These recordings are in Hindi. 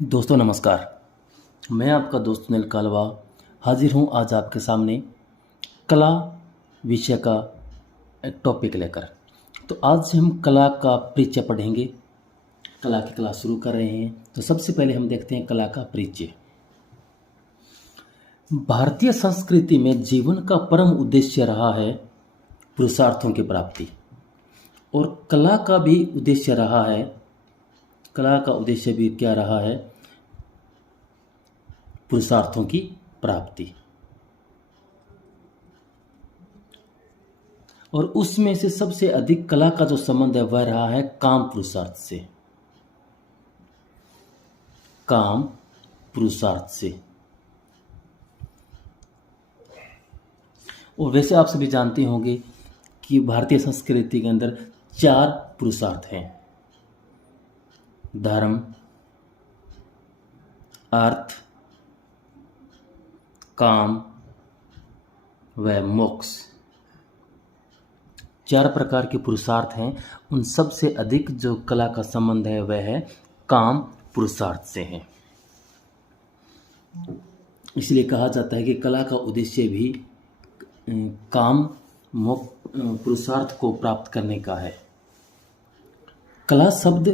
दोस्तों नमस्कार। मैं आपका दोस्त सुनील कालवा हाजिर हूँ आज आपके सामने कला विषय का एक टॉपिक लेकर। तो आज हम कला का परिचय पढ़ेंगे। कला की क्लास शुरू कर रहे हैं। तो सबसे पहले हम देखते हैं कला का परिचय। भारतीय संस्कृति में जीवन का परम उद्देश्य रहा है पुरुषार्थों की प्राप्ति, और कला का भी उद्देश्य रहा है। कला का उद्देश्य भी क्या रहा है? पुरुषार्थों की प्राप्ति। और उसमें से सबसे अधिक कला का जो संबंध है वह रहा है काम पुरुषार्थ से। काम पुरुषार्थ से। और वैसे आप सभी जानते होंगे कि भारतीय संस्कृति के अंदर 4 पुरुषार्थ हैं: धर्म, अर्थ, काम व मोक्ष। 4 प्रकार के पुरुषार्थ हैं। उन सब से अधिक जो कला का संबंध है वह है काम पुरुषार्थ से है। इसलिए कहा जाता है कि कला का उद्देश्य भी काम पुरुषार्थ को प्राप्त करने का है। कला शब्द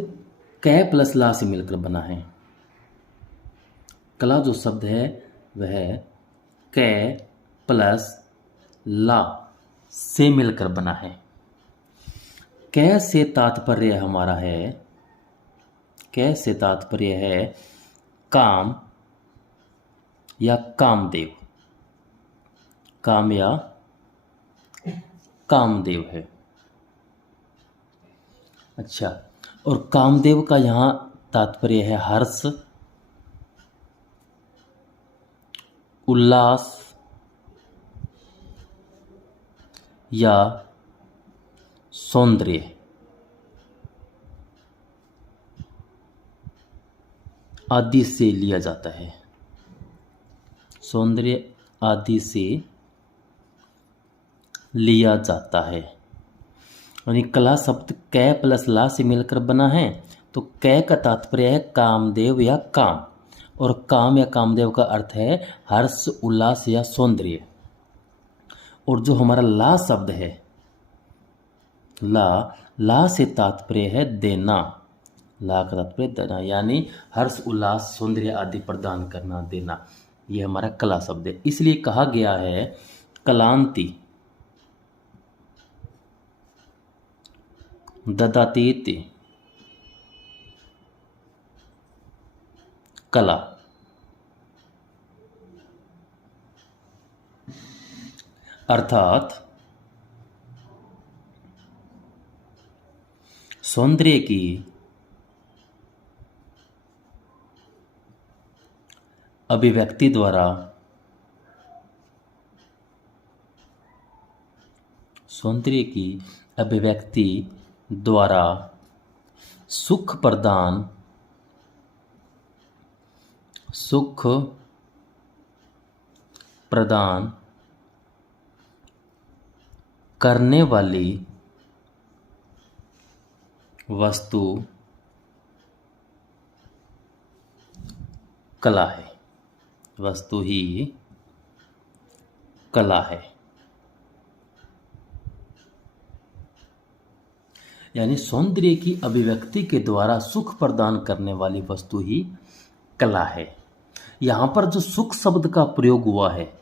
कै प्लस ला से मिलकर बना है। कला जो शब्द है वह कै प्लस ला से मिलकर बना है। कै से तात्पर्य हमारा है, कै से तात्पर्य है काम या कामदेव। काम या कामदेव है। अच्छा, और कामदेव का यहाँ तात्पर्य है हर्ष, उल्लास या सौंदर्य आदि से लिया जाता है। सौंदर्य आदि से लिया जाता है। यानी कला शब्द कै प्लस ला से मिलकर बना है। तो कै का तात्पर्य है कामदेव या काम, और काम या कामदेव का अर्थ है हर्ष, उल्लास या सौंदर्य। और जो हमारा ला शब्द है, ला से तात्पर्य है देना। ला का तात्पर्य देना, यानी हर्ष, उल्लास, सौंदर्य आदि प्रदान करना, देना। यह हमारा कला शब्द है। इसलिए कहा गया है कलांति ददातीति कला। अर्थात सौंदर्य की अभिव्यक्ति द्वारा, सौंदर्य की अभिव्यक्ति द्वारा सुख प्रदान, सुख प्रदान करने वाली वस्तु कला है। वस्तु ही कला है। यानी सौंदर्य की अभिव्यक्ति के द्वारा सुख प्रदान करने वाली वस्तु ही कला है। यहाँ पर जो सुख शब्द का प्रयोग हुआ है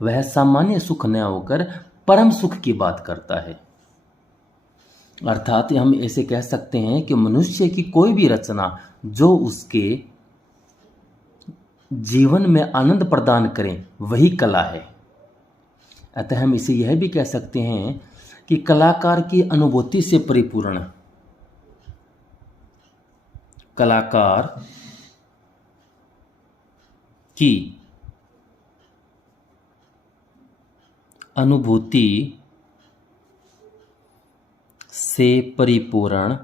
वह सामान्य सुख न होकर परम सुख की बात करता है। अर्थात हम ऐसे कह सकते हैं कि मनुष्य की कोई भी रचना जो उसके जीवन में आनंद प्रदान करें वही कला है। अतः हम इसे यह भी कह सकते हैं कि कलाकार की अनुभूति से परिपूर्ण, कलाकार की अनुभूति से परिपूर्ण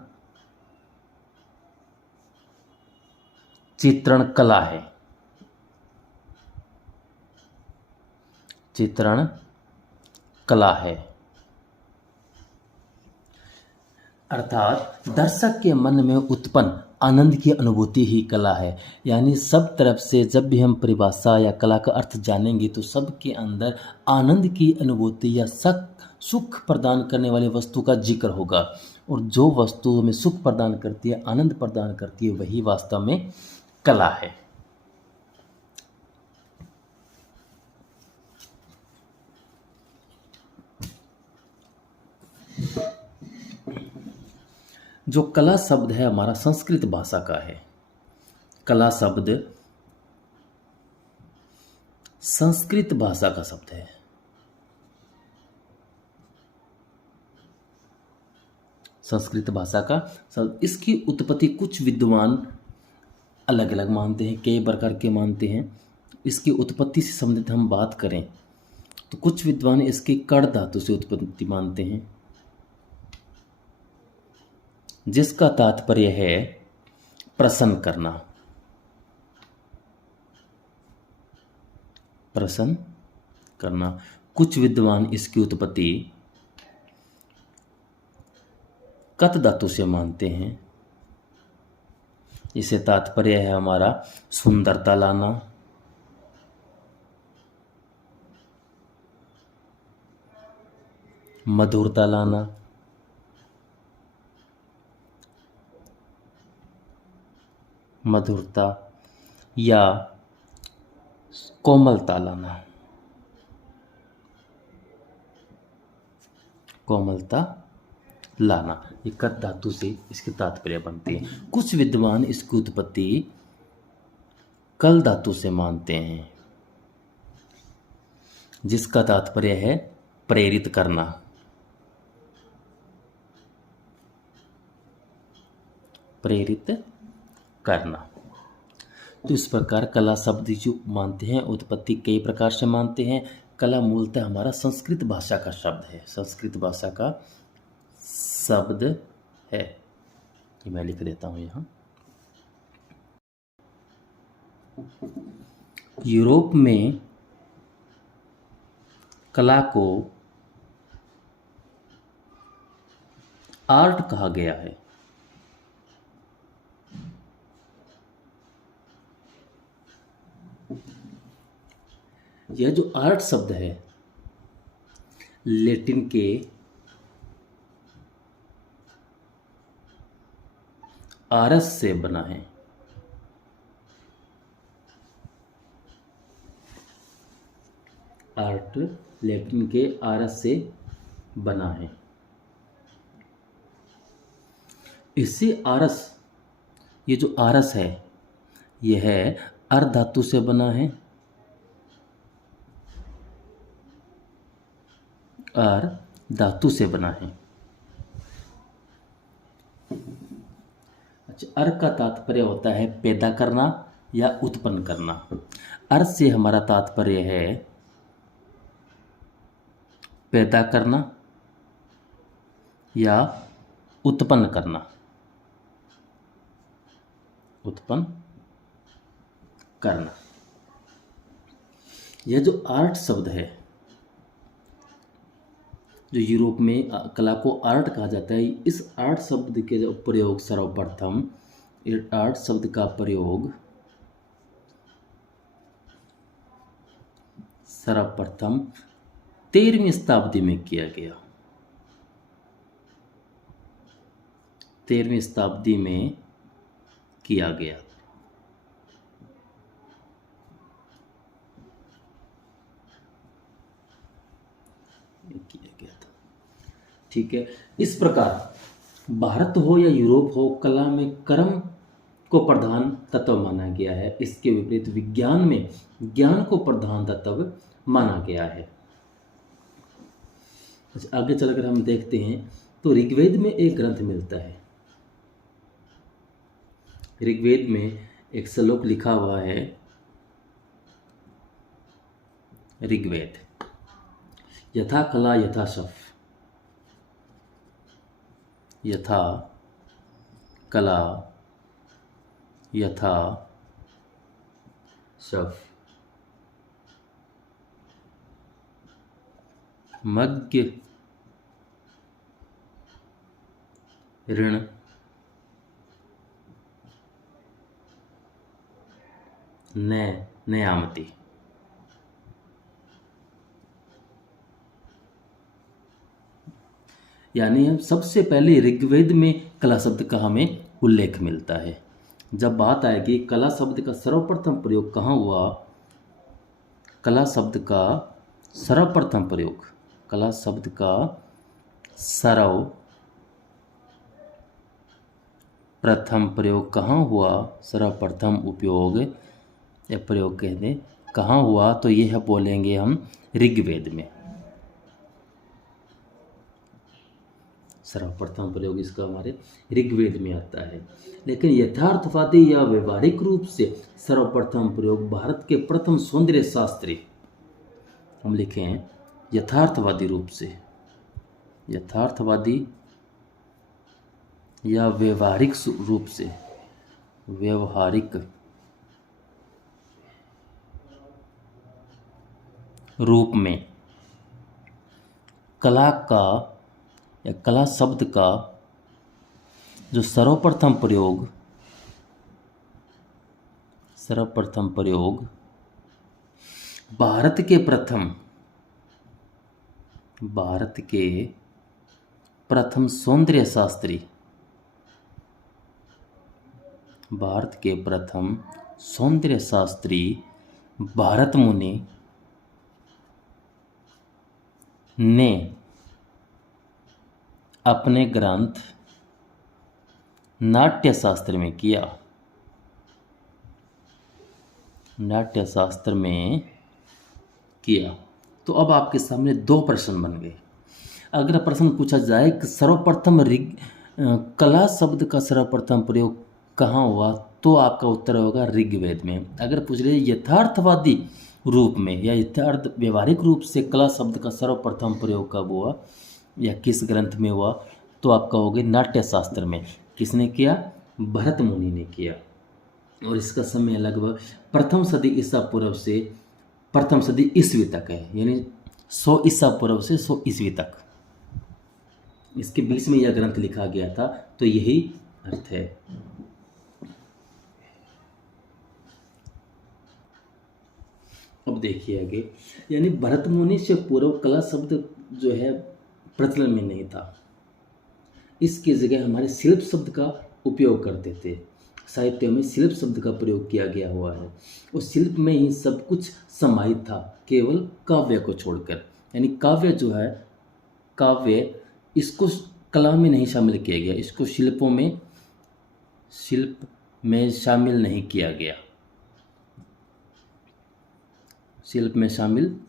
चित्रण कला है। चित्रण कला है। अर्थात दर्शक के मन में उत्पन्न आनंद की अनुभूति ही कला है। यानी सब तरफ से जब भी हम परिभाषा या कला का अर्थ जानेंगे तो सबके अंदर आनंद की अनुभूति या सुख प्रदान करने वाली वस्तु का जिक्र होगा, और जो वस्तु हमें सुख प्रदान करती है, आनंद प्रदान करती है, वही वास्तव में कला है। जो कला शब्द है हमारा संस्कृत भाषा का है। कला शब्द संस्कृत भाषा का शब्द है। संस्कृत भाषा का शब्द, इसकी उत्पत्ति कुछ विद्वान अलग अलग मानते हैं, कई प्रकार के मानते हैं। इसकी उत्पत्ति से संबंधित हम बात करें तो कुछ विद्वान इसकी कड़ धातु से उत्पत्ति मानते हैं, जिसका तात्पर्य है प्रसन्न करना। प्रसन्न करना। कुछ विद्वान इसकी उत्पत्ति कत धातु से मानते हैं, इसे तात्पर्य है हमारा सुंदरता लाना, मधुरता लाना, मधुरता या कोमलता लाना, कोमलता लाना। ये कत धातु से इसके तात्पर्य बनती है। कुछ विद्वान इसकी उत्पत्ति कल धातु से मानते हैं, जिसका तात्पर्य है प्रेरित करना। प्रेरित करना। तो इस प्रकार कला शब्द जो मानते हैं, उत्पत्ति कई प्रकार से मानते हैं। कला मूलतः हमारा संस्कृत भाषा का शब्द है, संस्कृत भाषा का शब्द है। ये मैं लिख देता हूं यहाँ। यूरोप में कला को आर्ट कहा गया है। यह जो आर्ट शब्द है लैटिन के आरस से बना है। आर्ट लैटिन के आरस से बना है। इससे आरस, ये जो आरस है यह अर्ध धातु से बना है और धातु से बना है। अच्छा, अर्थ का तात्पर्य होता है पैदा करना या उत्पन्न करना। अर्थ से हमारा तात्पर्य है पैदा करना या उत्पन्न करना। उत्पन्न करना। यह जो आर्ट शब्द है, जो यूरोप में कला को आर्ट कहा जाता है, इस आर्ट शब्द के जो प्रयोग सर्वप्रथम, आर्ट शब्द का प्रयोग सर्वप्रथम 13वीं शताब्दी में किया गया। 13वीं शताब्दी में किया गया। ठीक है। इस प्रकार भारत हो या यूरोप हो, कला में कर्म को प्रधान तत्व माना गया है। इसके विपरीत विज्ञान में ज्ञान को प्रधान तत्व माना गया है। अच्छा, आगे चलकर हम देखते हैं तो ऋग्वेद में एक ग्रंथ मिलता है। ऋग्वेद में एक श्लोक लिखा हुआ है। ऋग्वेद, यथा कला यथा शफ, यथा कला यथा शफ, मग्य ऋण, न्यामती। यानी हम सबसे पहले ऋग्वेद में कला शब्द का हमें उल्लेख मिलता है। जब बात आएगी कला शब्द का सर्वप्रथम प्रयोग कहाँ हुआ, कला शब्द का सर्वप्रथम प्रयोग, कला शब्द का सर्वप्रथम प्रयोग कहाँ हुआ, सर्वप्रथम उपयोग या प्रयोग कह दें कहाँ हुआ, तो यह बोलेंगे हम ऋग्वेद में। सर्वप्रथम प्रयोग इसका हमारे ऋग्वेद में आता है। लेकिन यथार्थवादी या व्यवहारिक रूप से सर्वप्रथम प्रयोग भारत के प्रथम सौंदर्य शास्त्री, हम लिखे हैं यथार्थवादी रूप से, यथार्थवादी या व्यवहारिक रूप से, व्यवहारिक रूप में कला का या कला शब्द का जो सर्वप्रथम प्रयोग भारत के प्रथम सौंदर्य शास्त्री, भारत के प्रथम सौंदर्य शास्त्री भारत मुनि ने अपने ग्रंथ नाट्यशास्त्र में किया, नाट्यशास्त्र में किया। तो अब आपके सामने दो प्रश्न बन गए। अगर प्रश्न पूछा जाए कि सर्वप्रथम कला शब्द का सर्वप्रथम प्रयोग कहाँ हुआ, तो आपका उत्तर होगा ऋग्वेद में। अगर पूछ रहे यथार्थवादी रूप में या यथार्थ व्यवहारिक रूप से कला शब्द का सर्वप्रथम प्रयोग कब हुआ या किस ग्रंथ में हुआ, तो आपका हो गया नाट्यशास्त्र में। किसने किया? भरत मुनि ने किया। और इसका समय लगभग प्रथम सदी ईसा पूर्व से प्रथम सदी ईस्वी तक है, यानी 100 ईसा पूर्व से 100 ईस्वी तक, इसके बीच में यह ग्रंथ लिखा गया था। तो यही अर्थ है। अब देखिए आगे, यानी भरत मुनि से पूर्व कला शब्द जो है प्रचलन में नहीं था। इसकी जगह हमारे शिल्प शब्द का उपयोग करते थे। साहित्य में शिल्प शब्द का प्रयोग किया गया हुआ है। उस शिल्प में ही सब कुछ समाहित था, केवल काव्य को छोड़कर। यानी काव्य जो है, काव्य इसको कला में नहीं शामिल किया गया, इसको शिल्प में शामिल नहीं किया गया, शिल्प में शामिल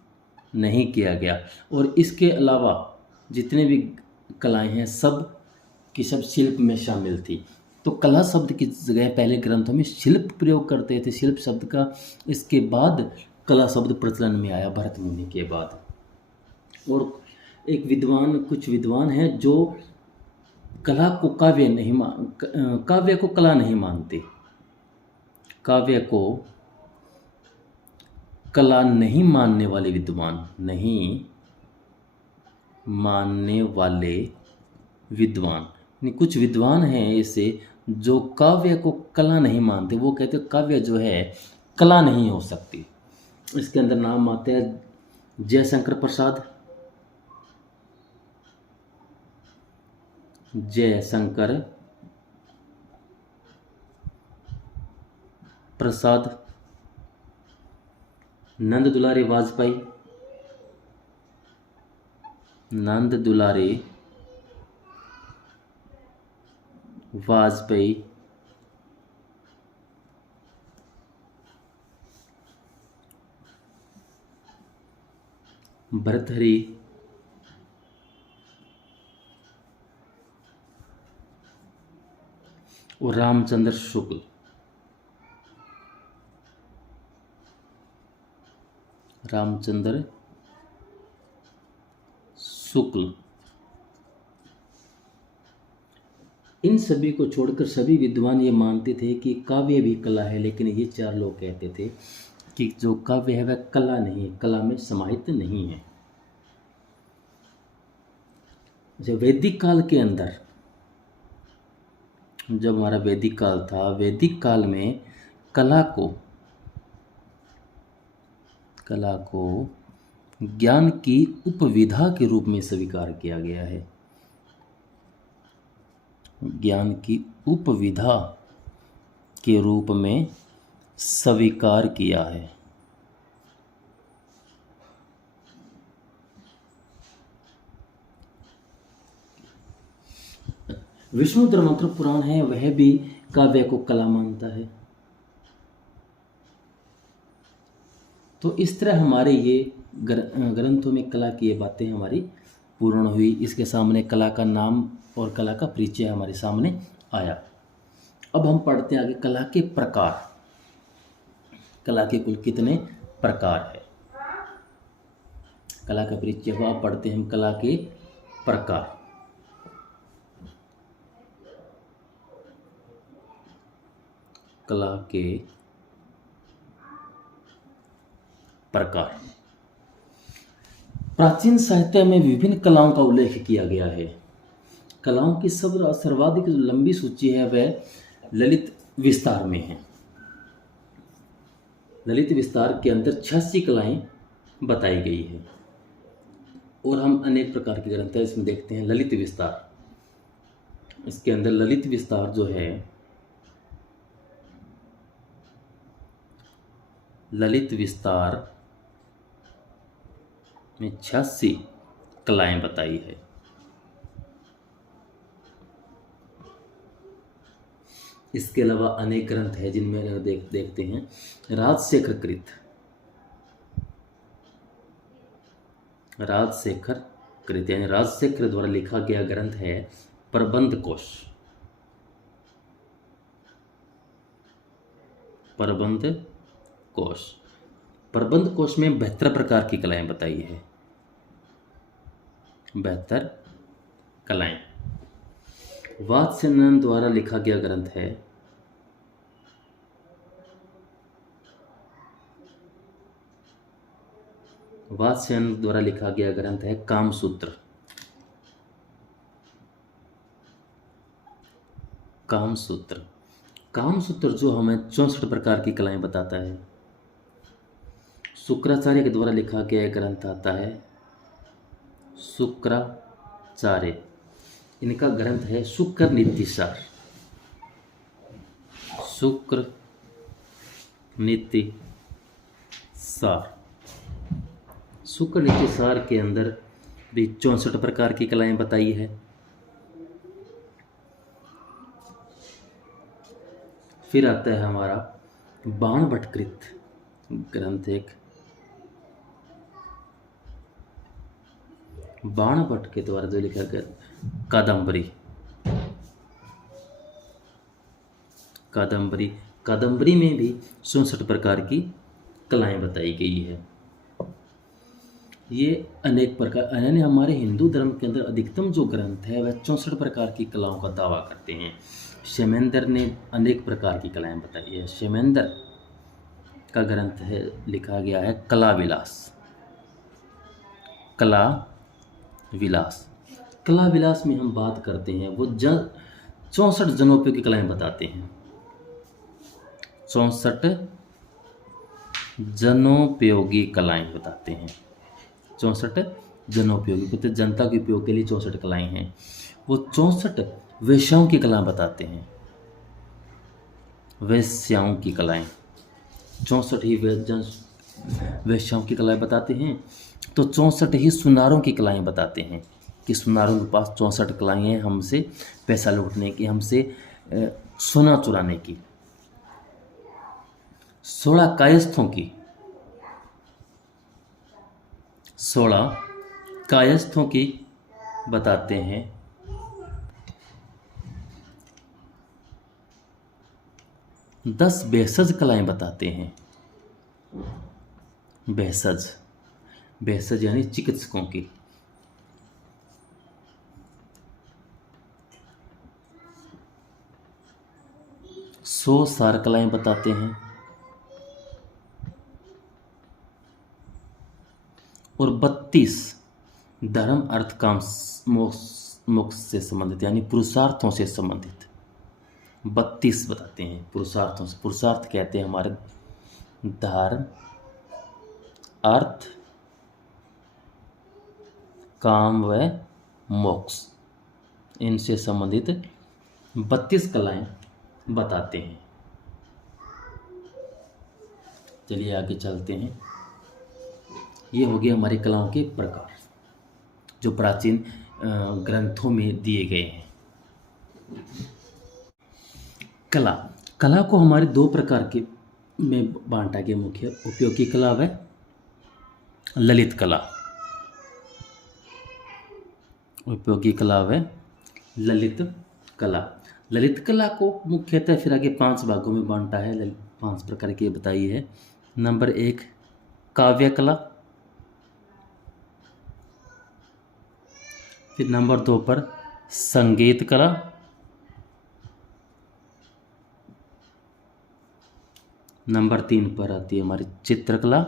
नहीं किया गया। और इसके अलावा जितने भी कलाएं हैं सब की सब शिल्प में शामिल थी। तो कला शब्द की जगह पहले ग्रंथों में शिल्प प्रयोग करते थे, शिल्प शब्द का। इसके बाद कला शब्द प्रचलन में आया भरत मुनि के बाद। और कुछ विद्वान हैं जो कला को काव्य को कला नहीं मानते, काव्य को कला नहीं मानने वाले विद्वान, कुछ विद्वान हैं ऐसे जो काव्य को कला नहीं मानते। वो कहते हैं काव्य जो है कला नहीं हो सकती। इसके अंदर नाम आते हैं जयशंकर प्रसाद, नंद दुलारे वाजपेयी, भर्तृहरि, और रामचंद्र शुक्ल, इन सभी को छोड़कर सभी विद्वान ये मानते थे कि काव्य भी कला है। लेकिन ये चार लोग कहते थे कि जो काव्य है वह कला नहीं है, कला में समाहित नहीं है। जब वैदिक काल के अंदर जब हमारा वैदिक काल था, वैदिक काल में कला को ज्ञान की उपविधा के रूप में स्वीकार किया गया है। ज्ञान की उपविधा के रूप में स्वीकार किया है। विष्णु धर्मांतर पुराण है, वह भी काव्य को कला मानता है। तो इस तरह हमारे ये ग्रंथों में कला की ये बातें हमारी पूर्ण हुई। इसके सामने कला का नाम और कला का परिचय हमारे सामने आया। अब हम पढ़ते हैं आगे कला के प्रकार। कला के कुल कितने प्रकार है? कला का परिचय हुआ, पढ़ते हैं हम कला के प्रकार। कला के प्रकार। प्राचीन साहित्य में विभिन्न कलाओं का उल्लेख किया गया है। कलाओं की सर्वाधिक लंबी सूची है वह ललित विस्तार में है। ललित विस्तार के अंदर 86 कलाएं बताई गई है और हम अनेक प्रकार के ग्रंथ है इसमें देखते हैं। ललित विस्तार, इसके अंदर ललित विस्तार जो है, ललित विस्तार में 86 कलाएं बताई है। इसके अलावा अनेक ग्रंथ है जिनमें देखते हैं राजशेखर कृत यानी राजशेखर द्वारा लिखा गया ग्रंथ है प्रबंध कोश। प्रबंध कोश में 72 प्रकार की कलाएं बताई है। 72 कलाएं। वात्स्यायन द्वारा लिखा गया ग्रंथ है कामसूत्र। कामसूत्र जो हमें 64 प्रकार की कलाएं बताता है। शुक्राचार्य के द्वारा लिखा गया ग्रंथ आता है शुक्राचार्य। इनका ग्रंथ है शुक्र नीतिसार। शुक्र नीतिसार के अंदर भी 64 प्रकार की कलाएं बताई है। फिर आता है हमारा बाणभट्टकृत ग्रंथ। एक बाणभट्ट के द्वारा जो लिखा गया कादंबरी में भी 64 प्रकार की कलाएं बताई गई है। ये अनेक प्रकार, यानी हमारे हिंदू धर्म के अंदर अधिकतम जो ग्रंथ है वह 64 प्रकार की कलाओं का दावा करते हैं। क्षेमेंद्र ने अनेक प्रकार की कलाएं बताई है। क्षेमेंद्र का ग्रंथ है, लिखा गया है कला विलास में हम बात करते हैं, वो 64 जनोपयोगी कलाएं बताते हैं। 64 जनोपयोगी कलाएं बताते हैं। 64 जनोपयोगी, तो जनता के उपयोग के लिए 64 कलाएं हैं। वो 64 वेश्याओं की कला बताते हैं। वेश्याओं की कलाएं 64 ही वेश्याओं की कलाएं बताते हैं। तो 64 ही सुनारों की कलाएं बताते हैं कि सुनारों के पास 64 कलाएं हैं, हमसे पैसा लूटने की, हमसे सोना चुराने की। 16 कायस्थों की बताते हैं। 10 भेषज कलाएं बताते हैं। भेषज यानी चिकित्सकों की। 100 सार कलाएं बताते हैं और 32 धर्म अर्थ काम मोक्ष से संबंधित यानी पुरुषार्थों से संबंधित 32 बताते हैं पुरुषार्थों से। पुरुषार्थ कहते हैं हमारे धर्म, अर्थ, काम व मोक्ष, इनसे संबंधित 32 कलाएं बताते हैं। चलिए आगे चलते हैं। ये हो गए हमारी कलाओं के प्रकार जो प्राचीन ग्रंथों में दिए गए हैं। कला, कला को हमारे दो प्रकार के में बांटा गया मुख्य, उपयोगी कला व ललित कला। उपयोगी कला व ललित कला। ललित कला को मुख्यतः फिर आगे 5 भागों में बांटा है, 5 प्रकार की बताई है। नंबर 1 काव्य कला, फिर नंबर 2 पर संगीत कला, नंबर 3 पर आती है हमारी चित्रकला,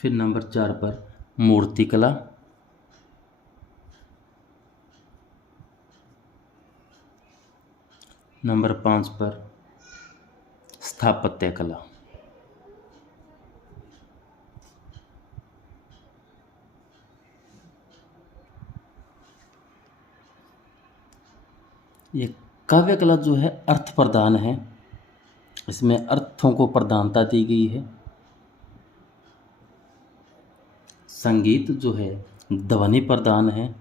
फिर नंबर 4 पर मूर्ति कला, नंबर 5 पर स्थापत्य कला। ये काव्य कला जो है अर्थ प्रधान है, इसमें अर्थों को प्रधानता दी गई है। संगीत जो है ध्वनि प्रधान है,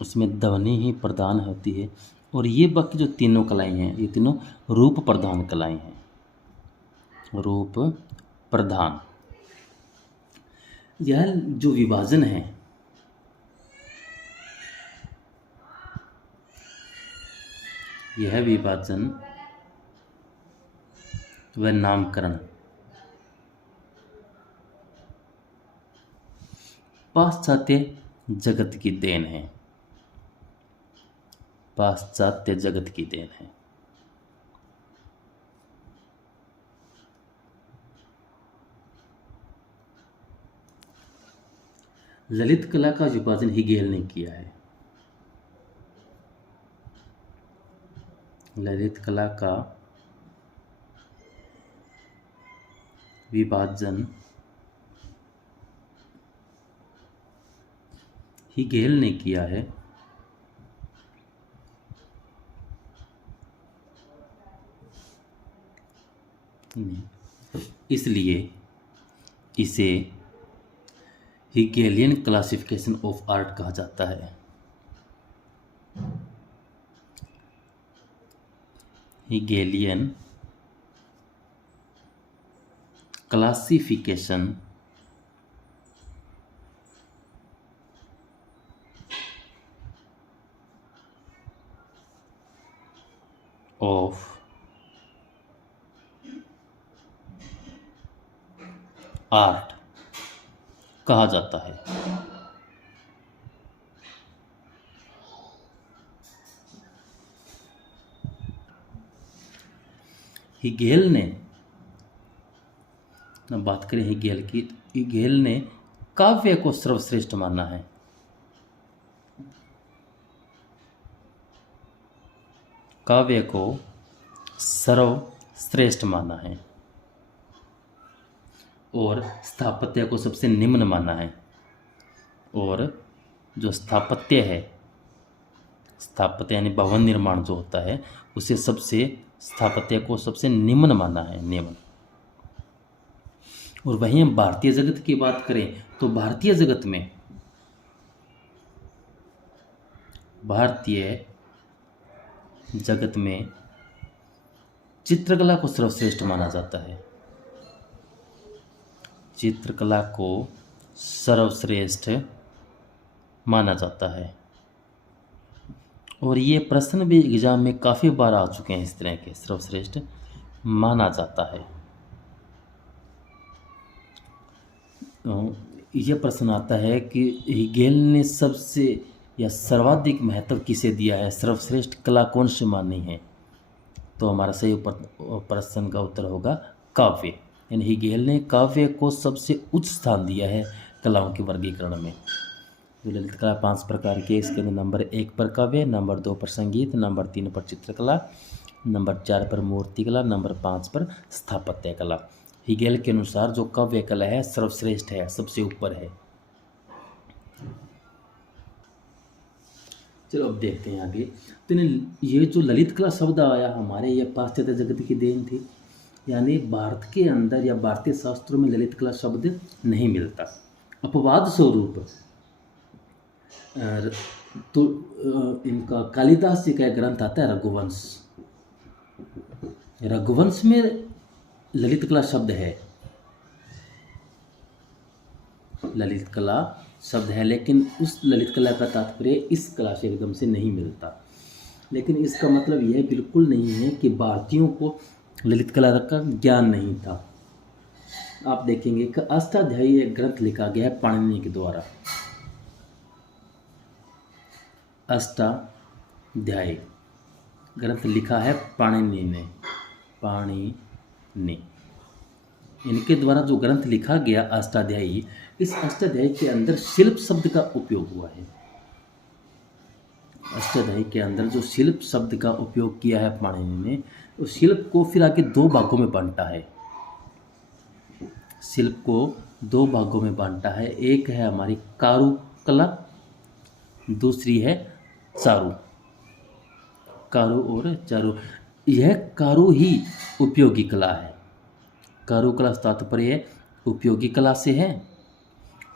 उसमें ध्वनि ही प्रधान होती है। और ये बाकी जो तीनों कलाएं हैं ये तीनों रूप प्रधान कलाएं हैं। रूप प्रधान। यह जो विभाजन है यह विभाजन व नामकरण पाश्चात्य जगत की देन है। पाश्चात्य जगत की देन है। ललित कला का विभाजन हेगेल ने किया है। ललित कला का विभाजन हेगेल ने किया है। इसलिए इसे हेगेलियन क्लासिफिकेशन ऑफ आर्ट कहा जाता है। हेगेलियन क्लासिफिकेशन ऑफ आर्ट कहा जाता है। हेगेल ने, अब बात करें हेगेल की, हेगेल ने काव्य को सर्वश्रेष्ठ माना है। काव्य को सर्वश्रेष्ठ माना है और स्थापत्य को सबसे निम्न माना है। और जो स्थापत्य है, स्थापत्य यानी भवन निर्माण जो होता है, उसे स्थापत्य को सबसे निम्न माना है, निम्न। और वहीं हम भारतीय जगत की बात करें तो भारतीय जगत में चित्रकला को सर्वश्रेष्ठ माना जाता है। चित्रकला को सर्वश्रेष्ठ माना जाता है। और ये प्रश्न भी एग्जाम में काफ़ी बार आ चुके हैं, इस तरह के सर्वश्रेष्ठ माना जाता है। यह प्रश्न आता है कि हेगेल ने सबसे या सर्वाधिक महत्व किसे दिया है, सर्वश्रेष्ठ कला कौन सी मानी है? तो हमारा सही प्रश्न का उत्तर होगा काव्य। यानी हेगेल ने काव्य को सबसे उच्च स्थान दिया है कलाओं के वर्गीकरण में। जो ललित कला 5 प्रकार की है, इसके अंदर नंबर 1 पर काव्य, नंबर 2 पर संगीत, नंबर 3 पर चित्रकला, नंबर 4 पर मूर्ति कला, नंबर 5 पर स्थापत्य कला। हिगेल के अनुसार जो काव्य कला है सर्वश्रेष्ठ है, सबसे ऊपर है। चलो अब देखते हैं आगे। तो ये जो ललित कला शब्द आया हमारे, ये पाश्चात्य जगत की देन थी, यानी भारत के अंदर या भारतीय शास्त्रों में ललित कला शब्द नहीं मिलता। अपवाद स्वरूप तो इनका कालिदास जी का एक ग्रंथ आता है रघुवंश। रघुवंश में ललित कला शब्द है, ललित कला शब्द है, लेकिन उस ललित कला का तात्पर्य इस कला से एकदम से नहीं मिलता। लेकिन इसका मतलब यह बिल्कुल नहीं है कि भारतीयों को ललित कला का ज्ञान नहीं था। आप देखेंगे कि अष्टाध्यायी एक ग्रंथ लिखा गया है पाणिनि के द्वारा। अष्टाध्यायी ग्रंथ लिखा है पाणिनि ने, पाणिनि इनके द्वारा जो ग्रंथ लिखा गया अष्टाध्यायी, इस अष्टाध्यायी के अंदर शिल्प शब्द का उपयोग हुआ है। अष्टाध्यायी के अंदर जो शिल्प शब्द का उपयोग किया है पाणिनि ने, उस शिल्प को फिर आगे 2 भागों में बांटा है। शिल्प को 2 भागों में बांटा है। एक है हमारी कारू कला, दूसरी है चारू। कारू और चारू, यह कारू ही उपयोगी कला है। कारू कला तात्पर्य उपयोगी कला से है,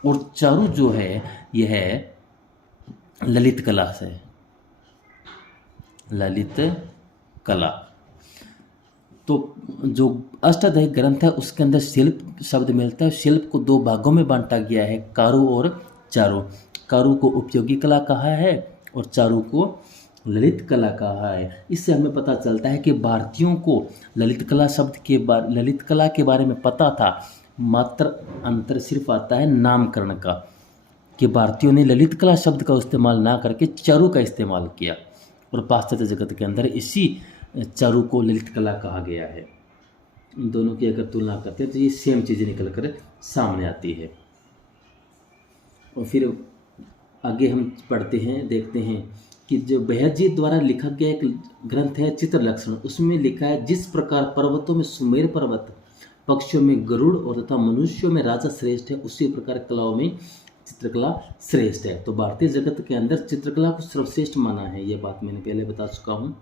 और चारू जो है यह ललित कला से है। ललित कला। तो जो अष्टाध्यायी ग्रंथ है उसके अंदर शिल्प शब्द मिलता है। शिल्प को 2 भागों में बांटा गया है, कारू और चारू। कारू को उपयोगी कला कहा है और चारू को ललित कला कहा है। इससे हमें पता चलता है कि भारतीयों को ललित कला के बारे में पता था, मात्र अंतर सिर्फ आता है नामकरण का, कि भारतीयों ने ललित कला शब्द का इस्तेमाल ना करके चारू का इस्तेमाल किया, और पाश्चात्य जगत के अंदर इसी चारू को ललित कला कहा गया है। इन दोनों की अगर तुलना करते हैं तो ये सेम चीज़ें निकल कर सामने आती है। और फिर आगे हम पढ़ते हैं, देखते हैं कि जो बहजी द्वारा लिखा गया एक ग्रंथ है चित्र लक्षण, उसमें लिखा है जिस प्रकार पर्वतों में सुमेर पर्वत, पक्षियों में गरुड़ और तथा मनुष्यों में राजा श्रेष्ठ है, उसी प्रकार कलाओं में चित्रकला श्रेष्ठ है। तो भारतीय जगत के अंदर चित्रकला को सर्वश्रेष्ठ माना है, ये बात मैंने पहले बता चुका हूँ।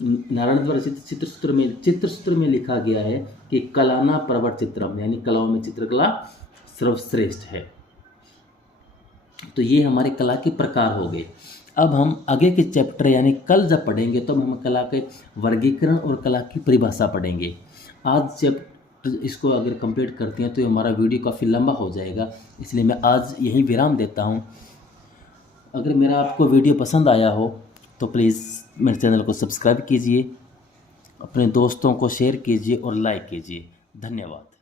नारायण द्वारा चित्रसूत्र में लिखा गया है कि कलाना प्रवर चित्रम, यानी कलाओं में चित्रकला सर्वश्रेष्ठ है। तो ये हमारे कला के प्रकार हो गए। अब हम आगे के चैप्टर यानी कल जब पढ़ेंगे तो हम कला के वर्गीकरण और कला की परिभाषा पढ़ेंगे। आज जब इसको अगर कंप्लीट करते हैं तो हमारा वीडियो काफ़ी लंबा हो जाएगा, इसलिए मैं आज यहीं विराम देता हूं। अगर मेरा आपको वीडियो पसंद आया हो तो प्लीज़ मेरे चैनल को सब्सक्राइब कीजिए, अपने दोस्तों को शेयर कीजिए और लाइक कीजिए। धन्यवाद।